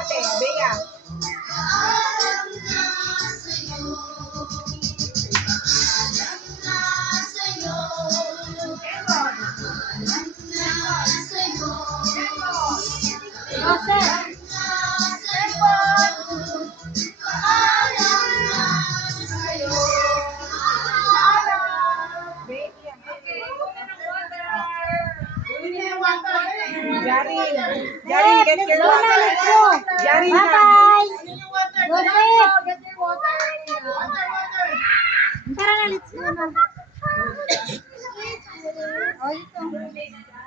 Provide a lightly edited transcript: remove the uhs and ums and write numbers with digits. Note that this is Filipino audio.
Ate, Bea. Jarin, Jarin, get your water. Jarin, Bye-bye. Get your water. Tara na, let's go na. Oh, ito.